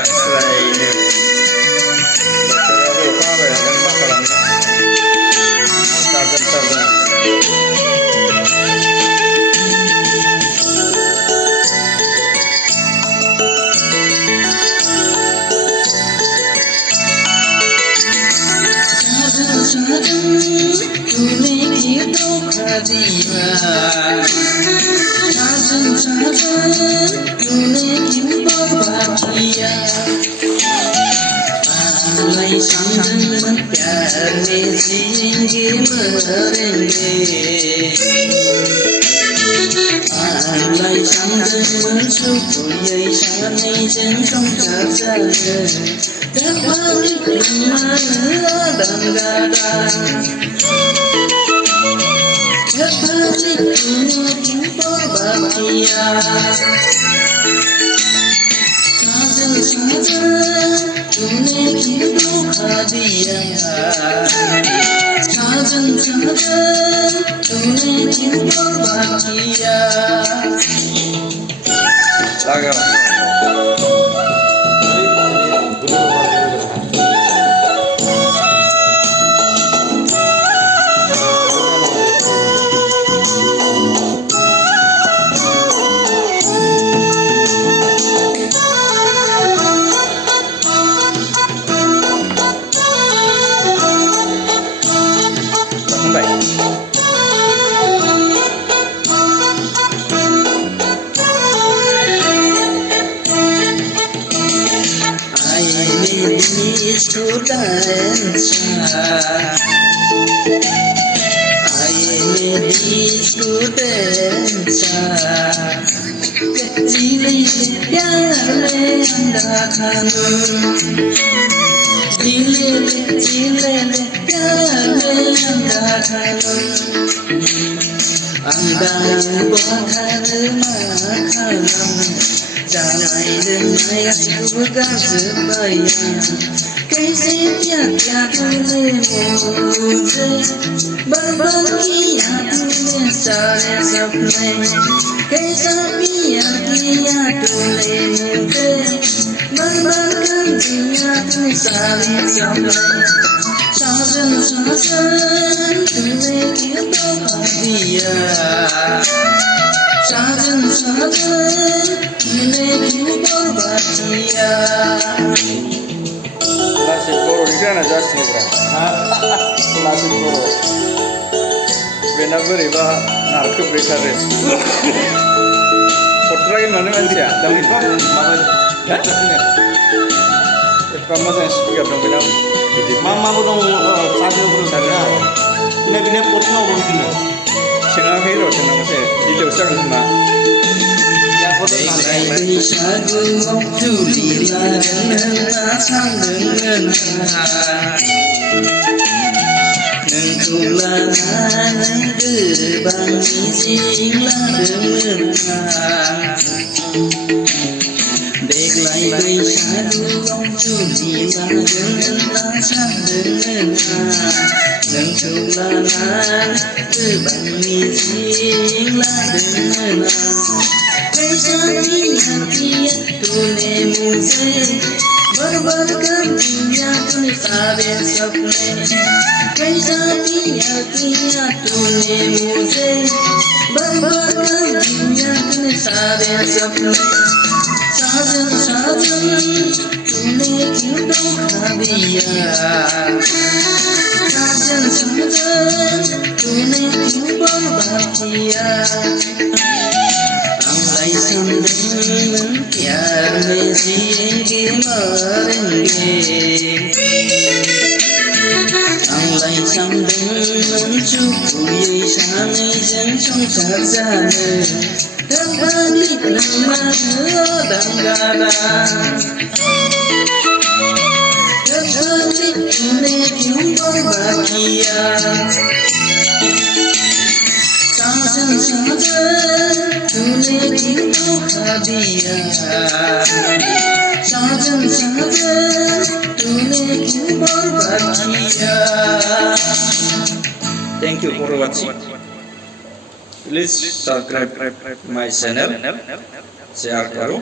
स्रायनो बोथोराबो अखा हाबाय थादों मा खालामनो साजों तूने क्यों धोखा दिया साजन साजन तूने क्यों बर्बाद किया आलय साजन प्यार में जिएंगे मरेंगे आलय साजन सुखुयै सानैजों संसार जानो terbalik kemana dan gada terbalik mungkin berbahagia saja tune hidup hadiah saja tune hidup berbahagia Disco dancer, I am a disco dancer. Zile pyare andakanu, zile pyare andakanu. Andai bukan makanan. Janai denai aku berbayang कैसे क्या क्या तूने मुझे बर्बाद किया तूने सारे सपने कैसा पिया किया तूने मुझे बर्बाद कर दिया तूने सारे सपने साजन साजन तूने क्यों धोखा दिया साजन साजन तूने क्यों बर्बाद किया Klasik Boro ini kan aja sih bro. Klasik Boro. Benar beriba narkep berkare. Potrai mana nanti ya? Tapi mama, kamu saya speaker dong benar. Mama belum saja belum ada. Ini potnya belum kena. Senang hero senang saya. Jadi usah sama. Sagu Juli lagan sandeng nengkulangan gebang izin lagan deglai bai sagu Juli lagan sandeng nengkulangan gebang izin lagan कैसा पिया किया तूने मुझे बर्बाद कर दिया तूने सारे सपने कैसा पिया किया तूने मुझे बर्बाद कर दिया तूने सारे सपने साजन साजन तूने क्यों धोखा दिया साजन साजन तूने क्यों बर्बाद किया आलय साजन प्यार में जिएंगे मरेंगे आलय साजन सुखुयै सानैजों संसार जानो terbalik mana dan gada terbalik tune क्यों berbahagia sajan sajan तूने क्यों धोखा दिया साजन साजन तूने क्यों बर्बाद किया Thank you for watching. Please subscribe my channel, share करो.